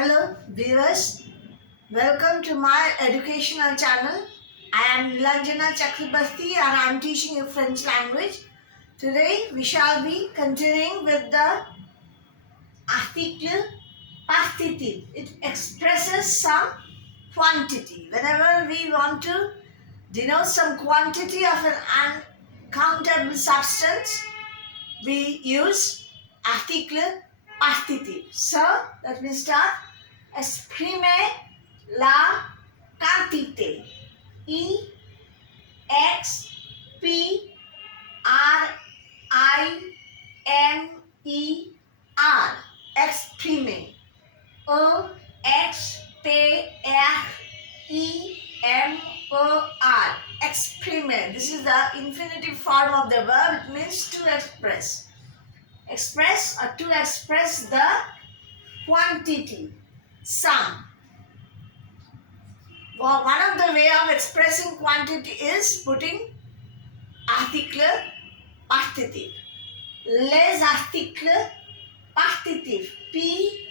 Hello viewers, welcome to my educational channel. I am Nilanjana Chakrabarti and I am teaching you French language. Today we shall be continuing with the article partitif. It expresses some quantity. Whenever we want to denote some quantity of an uncountable substance, we use article partitif. So let me start. Exprimer la quantité. E-X-P-R-I-M-E-R. Exprimer. E-X-P-R-I-M-O-R. Exprimer. This is the infinitive form of the verb. It means to express. Express or to express the quantity, sum. Well, one of the way of expressing quantity is putting article partitif. Les articles partitifs. P-A-R-T-I-T-I-F-S.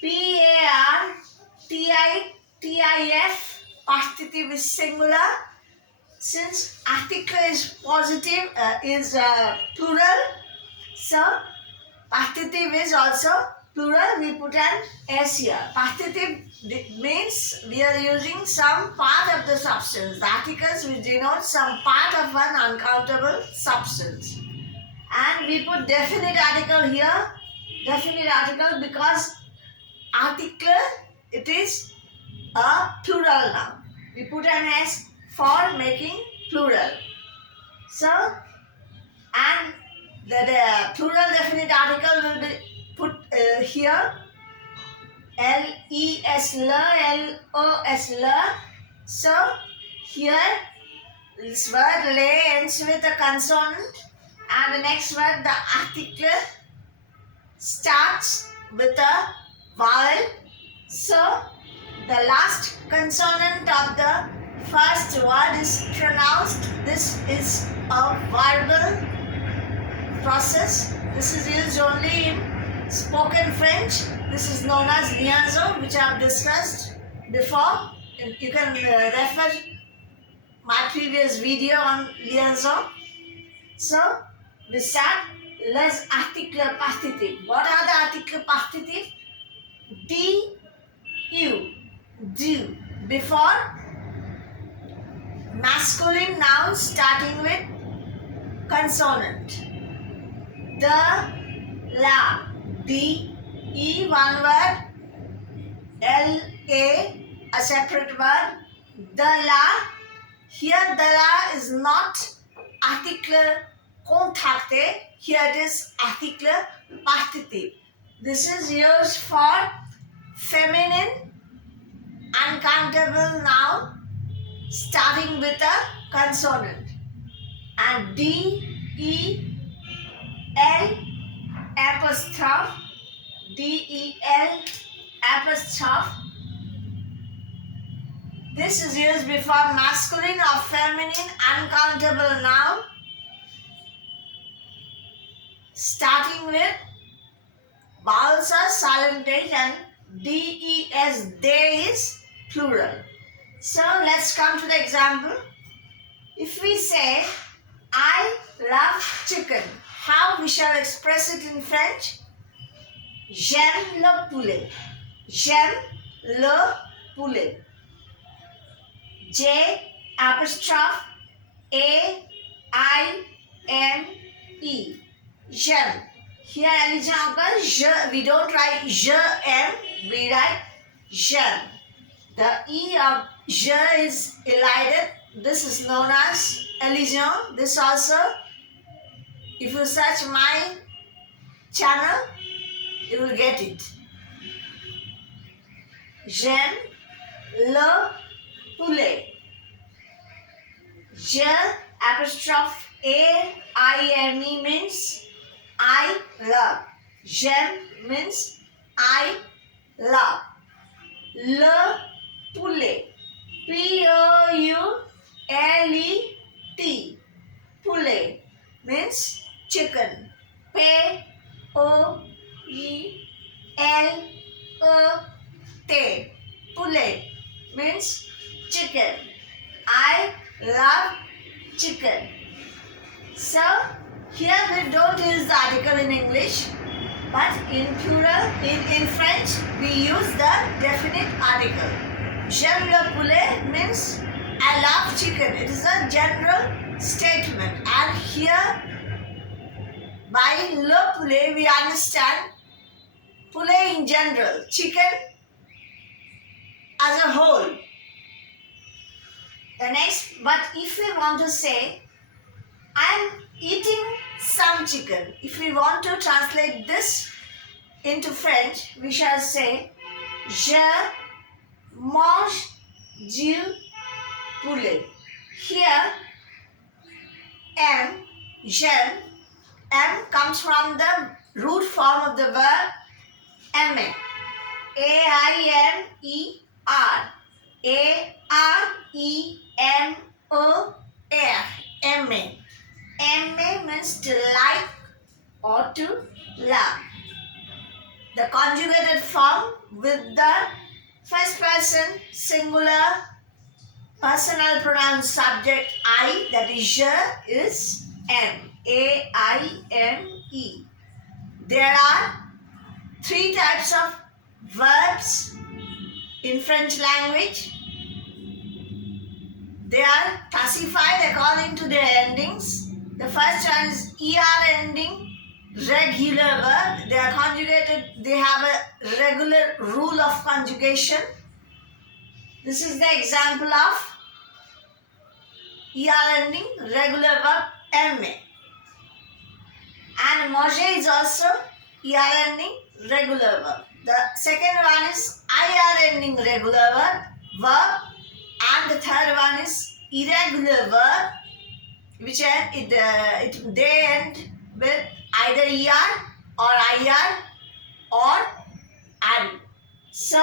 P-A-R-T-I-T-I-F. Partitif is singular. Since article is positive, is plural, so partitif is also plural. We put an S here. Partitif means we are using some part of the substance. The articles will denote some part of an uncountable substance. And we put definite article here. Definite article because article, it is a plural noun. We put an S for making plural. So, and the plural definite article will be put here. L-E-S, L-O-S, L. So, here this word lay ends with a consonant and the next word, the article, starts with a vowel. So, the last consonant of the first word is pronounced. This is a verbal process. This is used only in spoken French. This is known as liaison, which I have discussed before. You can refer my previous video on liaison. So, we start les articles partitifs. What are the articles partitifs? D-U, do, before masculine nouns starting with consonant. The, la, D, E, one word, L, A, a separate word. The, la, here the la is not article contacté, here it is article partitif. This is used for feminine uncountable noun starting with a consonant. And D-E-L apostrophe, D-E-L apostrophe. This is used before masculine or feminine uncountable noun starting with vowels are silent H and D-E-S, they is plural. So let's come to the example. If we say, I love chicken, how we shall express it in French? J'aime le poulet. J'aime le poulet. J apostrophe A I M E. J'aime. Here allusion occurs. Je. We don't write je aime. We write j'aime. The E of je is elided. This is known as elision. This also, if you search my channel, you will get it. J'aime le poulet. Je apostrophe A-I-M-E means I love. J'aime means I love. Le poulet. P-O-U-L-E-T. Poulet means chicken. P-O-E-L-E-T. Poulet means chicken. I love chicken. So, here we don't use the article in English, but in plural, in French, we use the definite article. J'aime le poulet means I love chicken. It is a general statement. And here, by le poulet, we understand poulet in general, chicken as a whole. The next, but if we want to say, I'm eating some chicken. If we want to translate this into French, we shall say, Je mange du poulet. Here, j'aime, M comes from the root form of the verb aimer. A-I-M-E-R. A-R-E-M-O-R. Aimer. Aimer means to like or to love. The conjugated form with the first person singular personal pronoun subject I, that is je, is M. A-I-M-E. There are 3 types of verbs in French language. They are classified according to their endings. The first one is ER ending, regular verb. They are conjugated, they have a regular rule of conjugation. This is the example of ER ending, regular verb, aimer. And manger is also ER ending, regular verb. The second one is IR ending, regular verb. And the third one is irregular verb, which they end with either ER or IR or AD. So,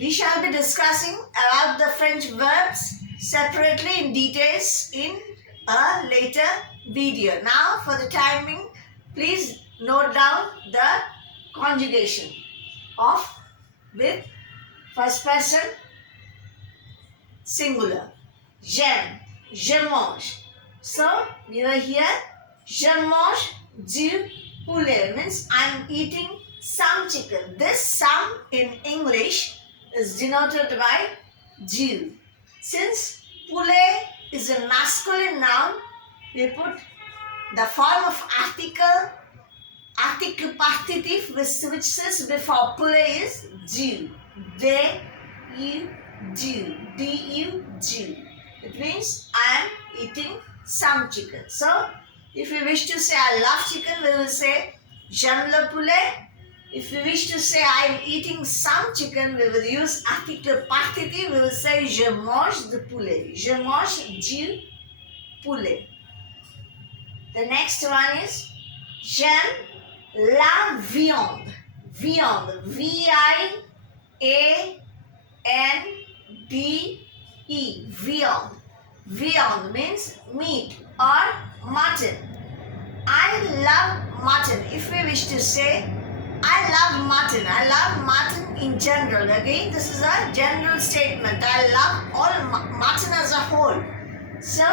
we shall be discussing about the French verbs separately in details in a later video. Now, for the timing, please note down the conjugation of with first person singular. J'aime, je mange. So, we are here. Je mange du poulet means I'm eating some chicken. This some in English is denoted by du. Since poulet is a masculine noun, we put the form of article partitive which sits before poulet is du. D-U-D-U. It means I am eating some chicken. So, if you wish to say I love chicken, we will say j'aime le poulet. If you wish to say I am eating some chicken, we will use article partitive. We will say je mange du poulet. Je mange du poulet. The next one is j'aime la viande. Viande. V-I-A-N-D-E. Viande. Viande means meat or mutton. I love mutton. If we wish to say I love mutton. I love mutton in general. Again, this is a general statement. I love all mutton as a whole. So,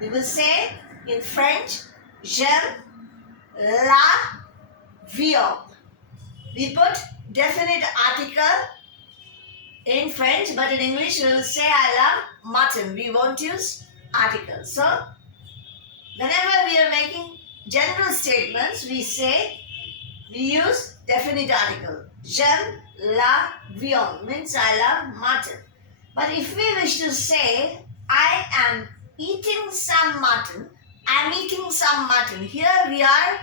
we will say in French, j'aime la viande. We put definite article in French, but in English we will say I love mutton. We won't use article. So, whenever we are making general statements, we use definite article. J'aime la viande means I love mutton. But if we wish to say I am eating some mutton, I am eating some mutton. Here we are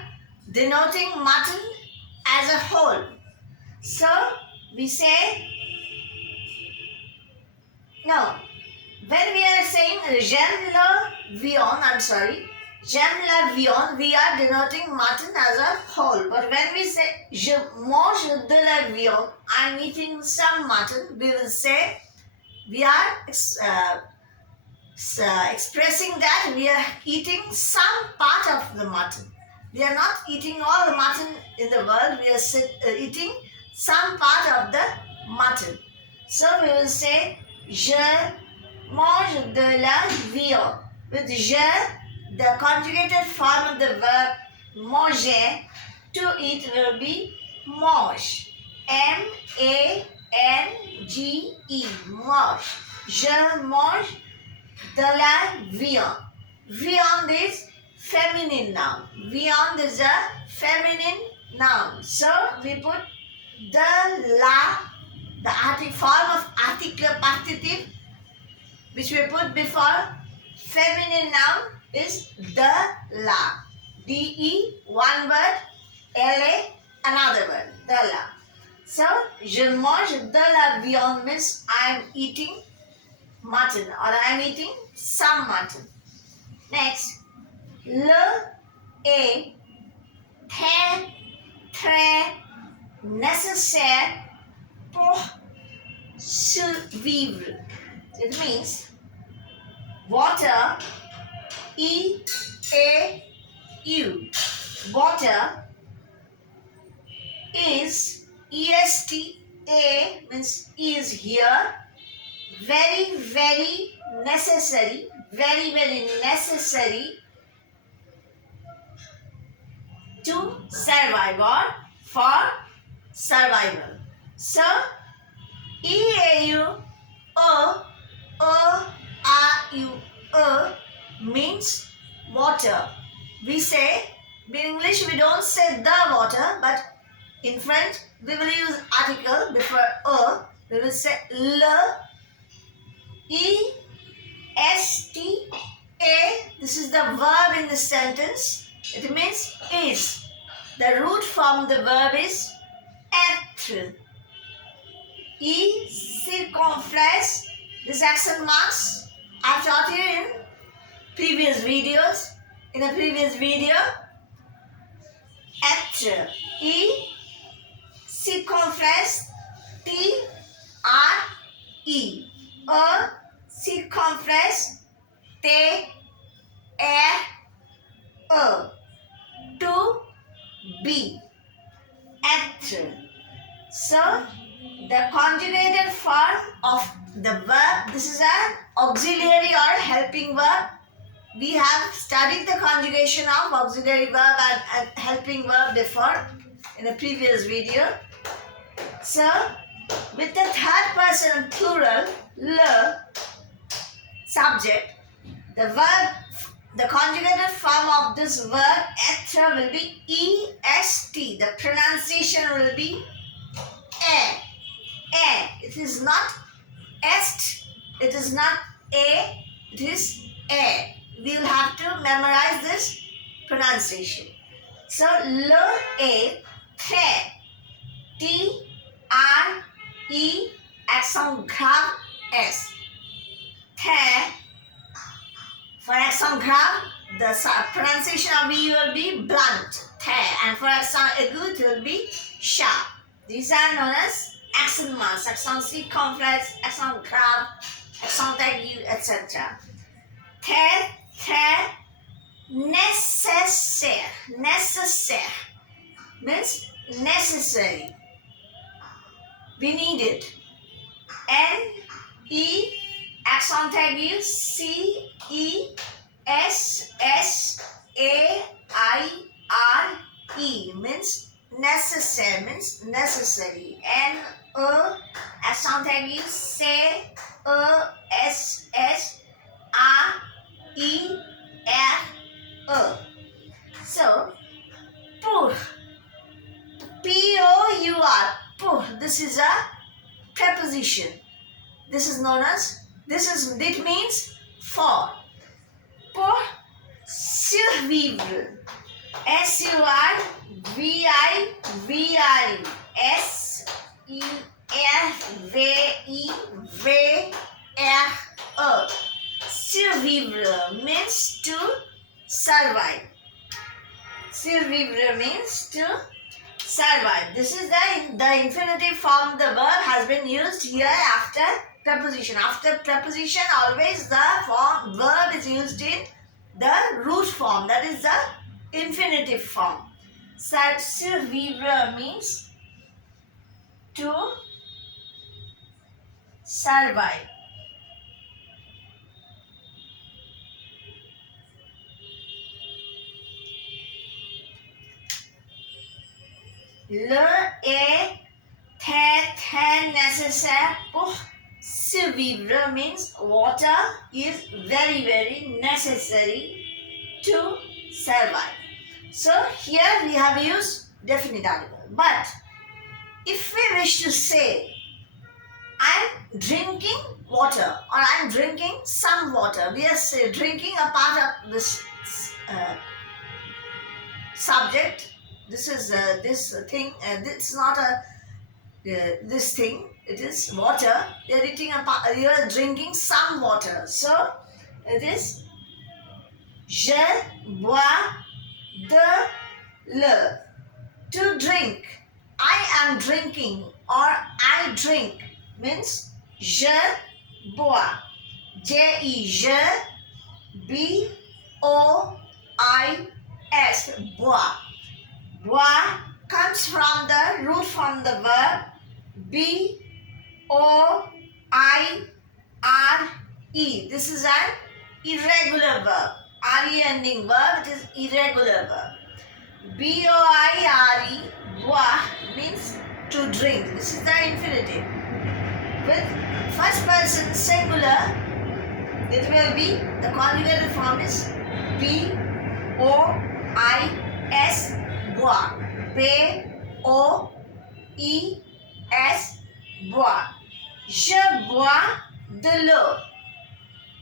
denoting mutton as a whole. So we say no. When we are saying j'aime la viande, j'aime la viande, we are denoting mutton as a whole. But when we say je mange de la viande, I am eating some mutton, we will say we are expressing that we are eating some part of the mutton. We are not eating all the mutton in the world. We are eating some part of the mutton. So we will say je mange de la viande. With je, the conjugated form of the verb manger, to eat, will be mange. M-A-N-G-E. Mange. Je mange de la viande. Viande is feminine noun. Viande is a feminine noun. So we put de la, the form of article partitive, which we put before feminine noun, is de la. D-E, one word, L-A, another word, de la. So, je mange de la viande means I am eating mutton, or I am eating some mutton. Next, le est très nécessaire pour survivre. It means water, E-A-U, water is, E-S-T-A means is here, very necessary, very necessary to survive or for survival. So, E-A-U, O-A-U-O means water. We say, in English we don't say the water, but in French we will use article before O. We will say le, E-S-T-A. This is the verb in the sentence. It means is. The root form of the verb is être. E circumflex. This accent marks I've taught you in previous videos. In a previous video, être. E circumflex. T-R-E. A circumflex. T-R-E. To be. Être. So, the conjugated form of the verb, this is an auxiliary or helping verb. We have studied the conjugation of auxiliary verb and helping verb before in a previous video. So, with the third person plural, le, subject, the verb, the conjugated form of this verb, être, will be E-S-T. The pronunciation will be E. It is not est, it is not a, it is a. We will have to memorize this pronunciation. So, le est très, T-R-E, accent grave, S. Très. For accent grave, the pronunciation of E will be blunt, très, and for accent aigu, it will be sharp. These are known as accent marks, accent circumflex, accent grave, accent aigu, etc. Très nécessaire. Nécessaire means necessary. We need it. N-E, accent aigu, C-E-S-S-A-I-R-E means necessary, means necessary. N-O, accent aigu, C-O-S-S-R-E-R-E. So, pour, P-O-U-R, pour, this is a preposition. This is known as, it means for. Pour survivre, S-U-R-V-I-V-R-E, S-U-R-V-I-V-R-E. Survivre means to survive. Survivre means to survive. This is the infinitive form of the verb has been used here after preposition. After preposition, always the verb is used in the root form, that is the infinitive form. Survivre means to survive. Le est très nécessaire pour survivre means water is very necessary to survive. So here we have used definite article. But if we wish to say I'm drinking water or I'm drinking some water, we are drinking a part of this subject. This is this thing. This is not a this thing. It is water. You are drinking some water. So it is je bois de l'eau. To drink. I am drinking or I drink means je bois. J-E, je, B-O-I-S, bois. Bois comes from the root from the verb B-O-I-R-E. This is an irregular verb. R-E ending verb, it is irregular verb. B-O-I-R-E, bois means to drink. This is the infinitive. With first person singular, it will be, the conjugated form is B-O-I-S, bois. B-O-I-S, bois. Je bois de l'eau.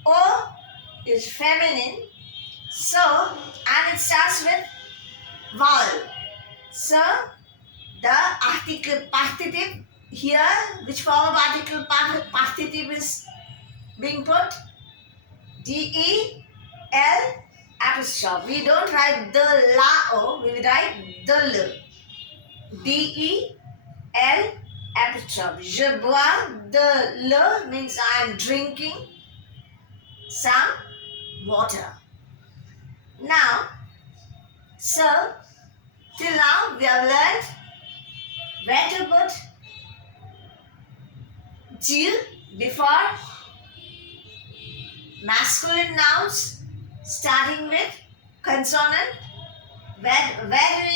O is feminine, so, and it starts with vowel. So, the article partitive here, which form of article partitive is being put? D-E-L apostrophe. We don't write the la-o, we write the l. D-E-L apostrophe. Je bois de l'eau means I am drinking some water. Now, so, till now we have learned where to put du before masculine nouns starting with consonant. Where do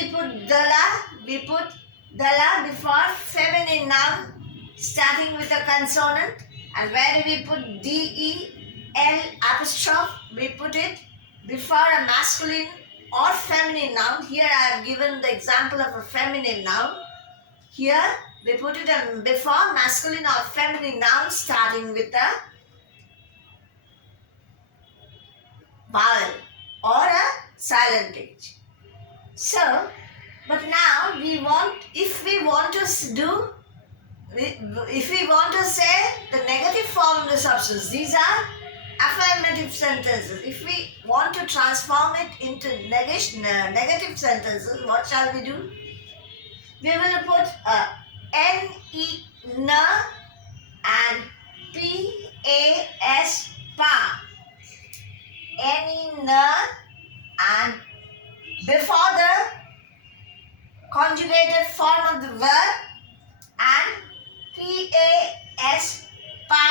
we put the la? We put the la before feminine noun starting with a consonant. And where do we put D-E-L apostrophe? We put it before a masculine or feminine noun. Here I have given the example of a feminine noun. Here we put it before masculine or feminine noun starting with a vowel or a silent H. So, but now if we want to say the negative form of the substance, these are affirmative sentences. If we want to transform it into negative sentences, what shall we do? We will put a N-E, N, and P-A-S, pa. N-E, N, and before the conjugated form of the verb, and P-A-S, pa,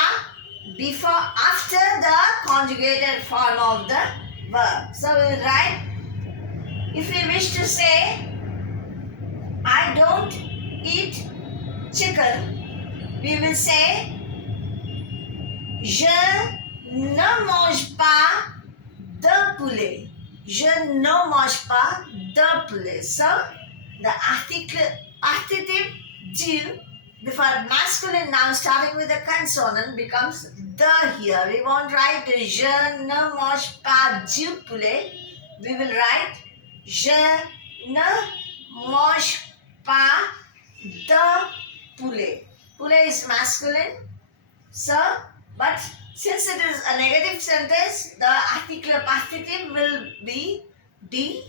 after the conjugated form of the verb. So we will write, if we wish to say, I don't eat chicken, we will say, je ne mange pas de poulet. Je ne mange pas de poulet. So, the article du before masculine noun starting with a consonant becomes the here. We won't write je ne mange pas du poulet. We will write je ne mange pas de poulet. Poulet is masculine. So, but since it is a negative sentence, the article partitive will be de,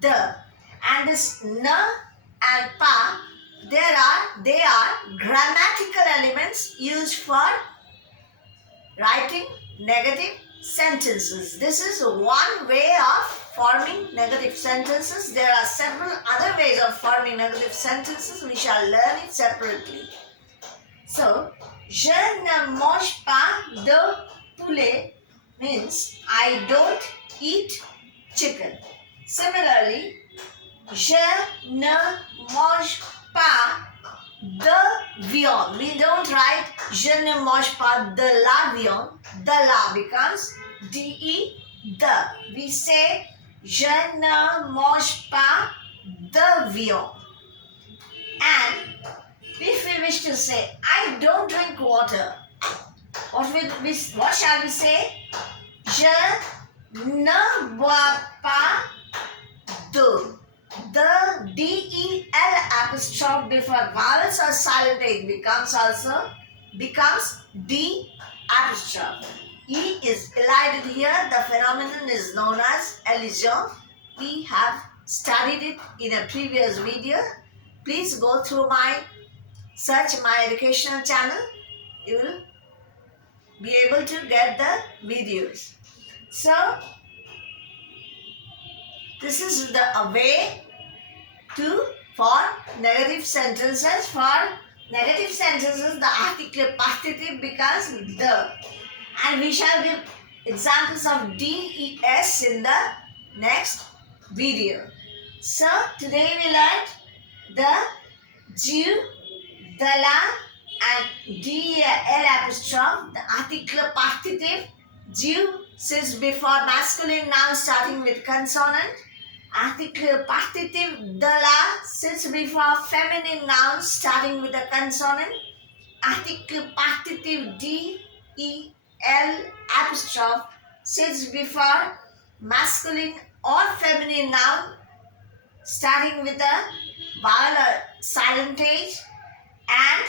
the. And this na and pa they are grammatical elements used for writing negative sentences. This is one way of forming negative sentences. There are several other ways of forming negative sentences. We shall learn it separately. So, je ne mange pas de poulet means I don't eat chicken. Similarly, je ne mange pas de viande. We don't write je ne mange pas de la viande. The la becomes de, the. We say je ne mange pas de viande. And if we wish to say I don't drink water, what shall we say? Je ne bois pas d'eau. The D-E-L apostrophe before vowels or silent H becomes D apostrophe. E is elided here. The phenomenon is known as elision. We have studied it in a previous video. Please go through search my educational channel. You will be able to get the videos. So, this is the way to for negative sentences. For negative sentences, the article partitive becomes the. And we shall give examples of DES in the next video. So, today we learned the Jew, the la, and D-L apostrophe, the article partitive. Jew sits before masculine noun starting with consonant. Article partitive de la sits before feminine noun starting with a consonant. Article partitive D-E-L apostrophe sits before masculine or feminine noun starting with a vowel or silent H. And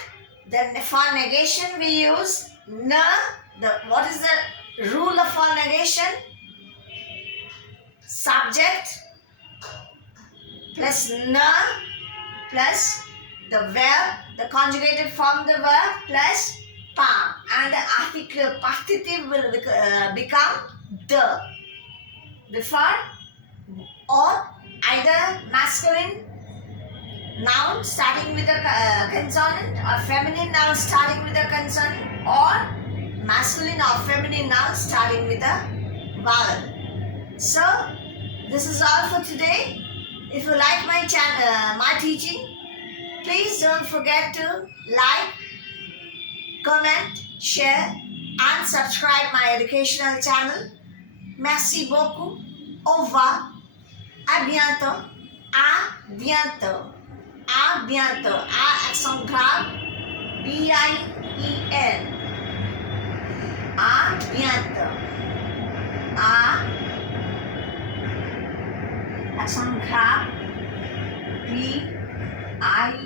then for negation we use na. What is the rule for negation? Subject plus na plus the verb, the conjugated form of the verb plus pa, and the article partitive will become the before or either masculine noun starting with a consonant or feminine noun starting with a consonant or masculine or feminine noun starting with a vowel. So this is all for today. If you like my teaching, please don't forget to like, comment, share and subscribe my educational channel. Merci beaucoup. Au revoir. À bientôt. À bientôt. À bientôt. À accent grave. B-I-E-N. À bientôt. À accent grave. B-I-E-N.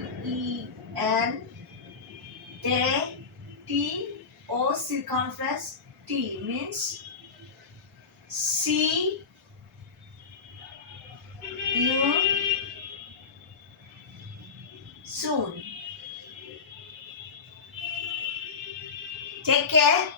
T-O circumflex. T means see you soon. Take care.